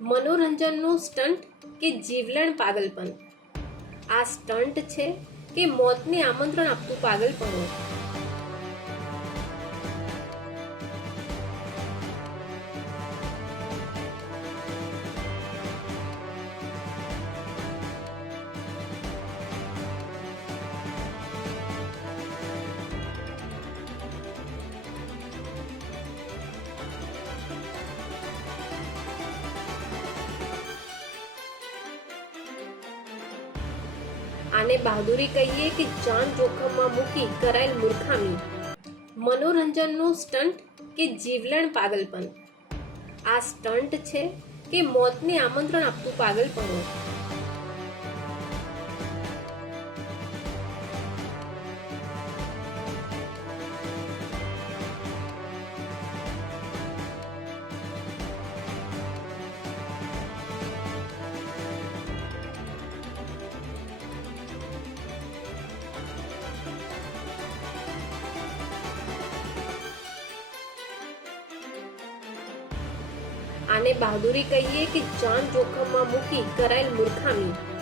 મનોરંજનનું stunt કે જીવલેણ પાગલપન? આ સ્ટન્ટ છે કે મોતને આમંત્રણ આપતું પાગલપણું? આને બહાદુરી કહીએ કે જાન જોખમમાં મૂકી કરાયેલ મૂર્ખામી? મનોરંજનનું સ્ટન્ટ કે જીવલેણ પાગલપન? આ સ્ટન્ટ છે કે મોતને આમંત્રણ આપતું પાગલપણું? આને બહાદુરી કહીએ કે જાન જોખમમાં મૂકી કરાયેલ મૂર્ખામી?